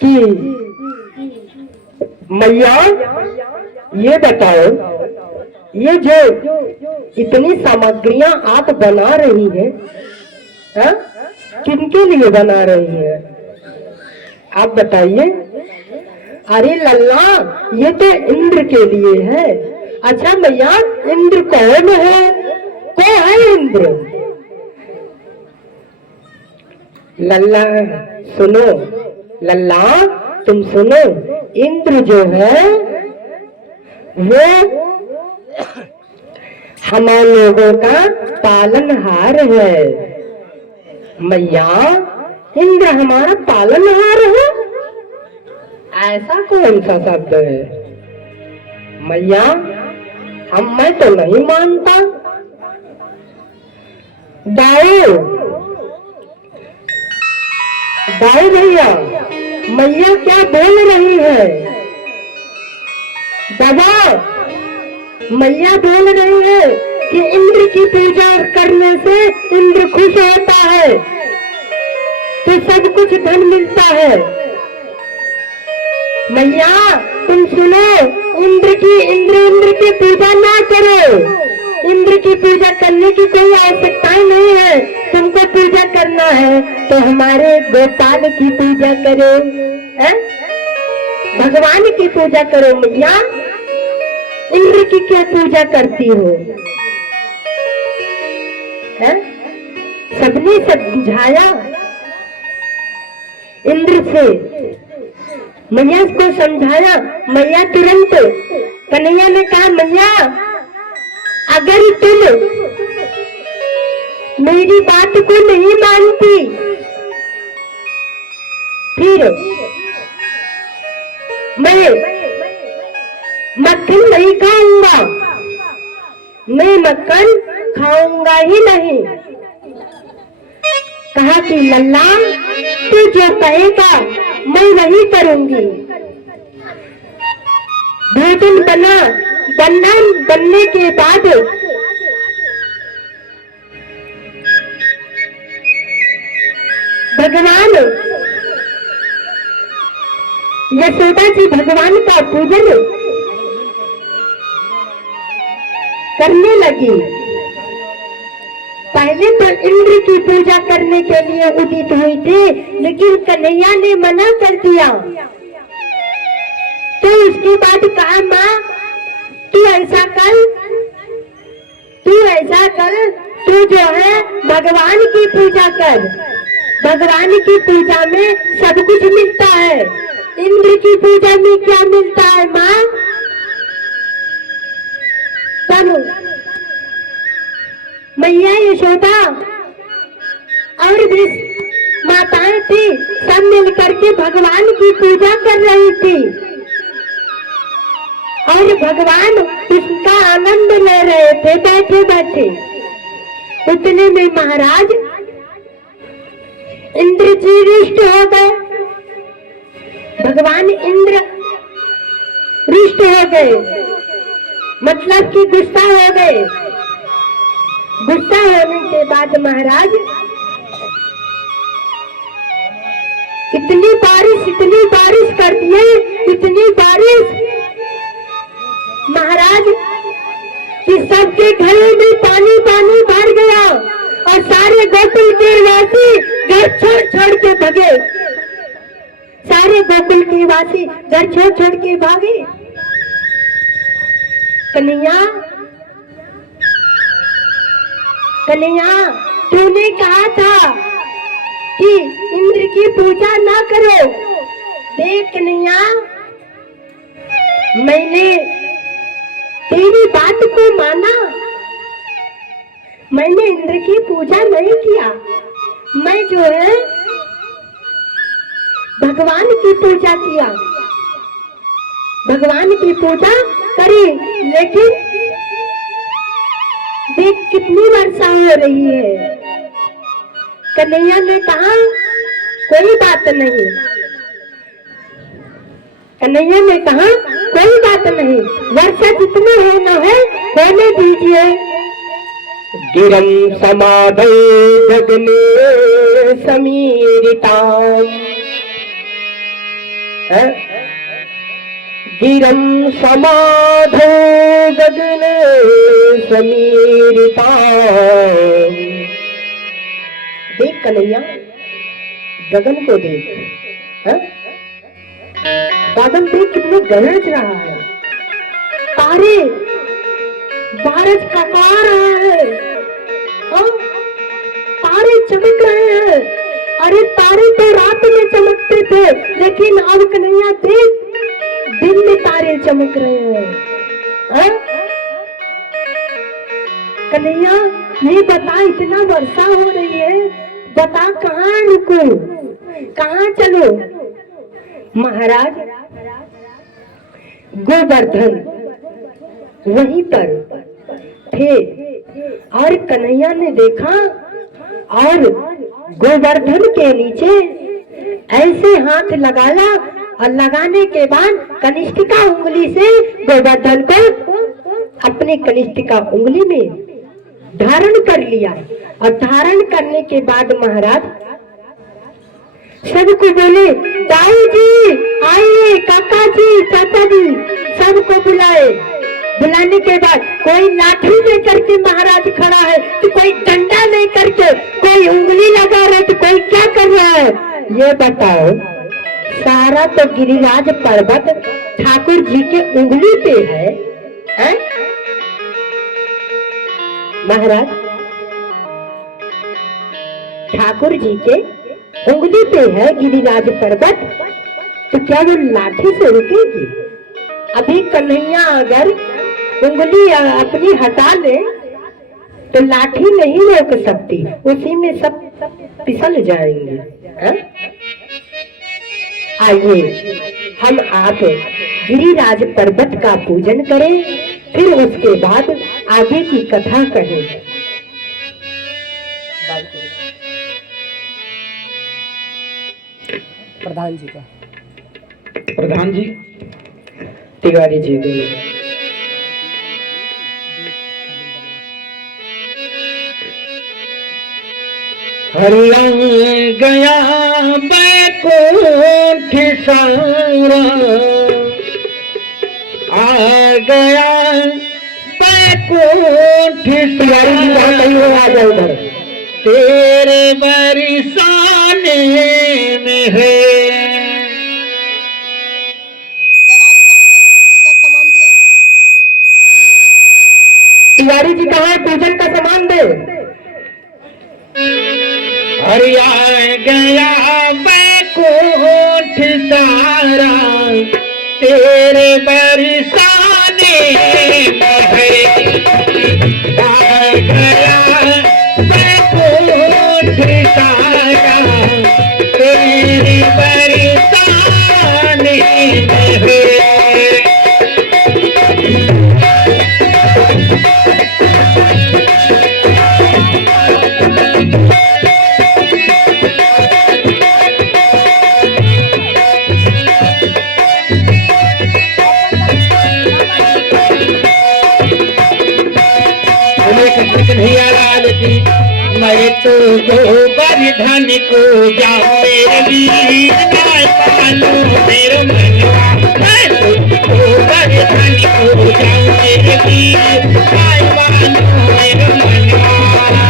कि मैया ये बताओ, ये जो इतनी सामग्रियां आप बना रही हैं, किनके लिए बना रही हैं? आप बताइए। अरे लल्ला, ये तो इंद्र के लिए है। अच्छा मैया, इंद्र कौन है? कौन है इंद्र? लल्ला सुनो, लल्ला तुम सुनो, इंद्र जो है वो हम लोगों का पालनहार है। मैया, इंद्र हमारा पालनहार है? ऐसा कौन सा शब्द है? मैया, मैं तो नहीं मानता। दाऊ भैया, मैया क्या बोल रही है? बाबा, मैया बोल रही है कि इंद्र की पूजा करने से इंद्र खुश होता है तो सब कुछ धन मिलता है। मैया तुम सुनो, इंद्र की पूजा ना करो। इंद्र की पूजा करने की कोई आवश्यकता नहीं है। तुमको पूजा करना है तो हमारे गोपाल की पूजा करो, भगवान की पूजा करो। मैया, इंद्र की क्या पूजा करती हो? सबने समझाया इंद्र से, मैया को समझाया। मैया तुरंत, कन्हैया ने कहा, मैया अगर तुम मेरी बात को नहीं मानती फिर मैं मक्खन नहीं खाऊंगा, मैं मक्खन खाऊंगा ही नहीं। कहा कि लल्ला, तू जो कहेगा मैं वही करूंगी। भोजन बनने के बाद भगवान यशोदा जी भगवान का पूजन करने लगी। पहले तो इंद्र की पूजा करने के लिए उदित हुई थी, लेकिन कन्हैया ने मना कर दिया। तो उसके बाद कहा, माँ तू ऐसा कर, तू जो है भगवान की पूजा कर। भगवान की पूजा में सब कुछ मिलता है। इंद्र की पूजा में क्या मिलता है माँ? तब मैया यशोदा और भी माताएं थी, सब मिलकर के भगवान की पूजा कर रही थी और भगवान उसका आनंद ले रहे थे बैठे बैठे। उतने में महाराज इंद्र जी रुष्ट हो गए। भगवान इंद्र रुष्ट हो गए, मतलब कि गुस्सा हो गए। गुस्सा होने के बाद महाराज इतनी बारिश कर दिए, इतनी बारिश महाराज कि सबके घरों में पानी भर गया और सारे गोकुल के वासी घर छोड़ के भागे। सारे गोकुल के वासी घर छोड़ के भागे। कन्हैया, तूने कहा था कि इंद्र की पूजा ना करो। देख कन्हैया, मैंने तेरी बात को माना, मैंने इंद्र की पूजा नहीं किया। मैं जो है भगवान की पूजा किया, भगवान की पूजा करी। लेकिन देख कितनी वर्षा हो रही है। कन्हैया ने कहा, कोई बात नहीं। कन्हैया ने कहा, कोई बात नहीं, वर्षा जितनी होना है होने दीजिए। गिरम समाधि गगने समीरिताम है? गिरम समाधो गगन समीरिता। देख कन्हैया, गगन को देख, है? बादल देख कितने गरज रहा है, तारे बारिश कका रहे हैं, हाँ? तारे चमक रहे हैं। अरे तारे तो रात में चमकते थे, लेकिन अब कन्हैया देख दिन में तारे चमक रहे हैं, हाँ? कन्हैया ये बता, इतना वर्षा हो रही है, बता कहाँ रुकूं, कहाँ चलो? महाराज गोवर्धन वहीं पर थे और कन्हैया ने देखा और गोवर्धन के नीचे ऐसे हाथ लगाया और लगाने के बाद कनिष्ठिका उंगली से गोवर्धन को अपने कनिष्ठिका उंगली में धारण कर लिया। और धारण करने के बाद महाराज सबको बोले, ताऊ जी आइए, काका जी, चाचा जी, सबको बुलाए। बुलाने के बाद कोई लाठी लेकर के महाराज खड़ा है, तो कोई डंडा लेकर के, कोई उंगली लगा रहा है, तो कोई क्या कर रहा है? ये बताओ। सारा तो गिरिराज पर्वत ठाकुर जी के उंगली पे है? महाराज ठाकुर जी के उंगली पे है गिरिराज पर्वत, तो क्या वो लाठी से रुकेगी? अभी कन्हैया अगर उंगली अपनी हटा ले तो लाठी नहीं रोक सकती, उसी में सब फिसल जाएंगे, है? आइए हम आप गिरिराज पर्वत का पूजन करें, फिर उसके बाद आगे की कथा कहें। प्रधान जी का, प्रधान जी तिवारी जी भी हरियम गया बैकुंठ सारा, आ गया बैकुंठ सारा, आ जाए उधर। तेरे बरसाने में है। तिवारी जी कहाँ है? पूजन का सामान दे। हरिया गया बैकुंठ सारा, तेरे बरसाने में है। आ गया बैकुंठ सारा, तेरे बरसाने में है। कन्हैया लाल की मैं तो गोवर्धन को जाऊं, मेरे वीर गाय पालू मेरे मनवा। मैं तो गोवर्धन को जाऊं, मेरे वीर गाय पालू मेरे मनवा।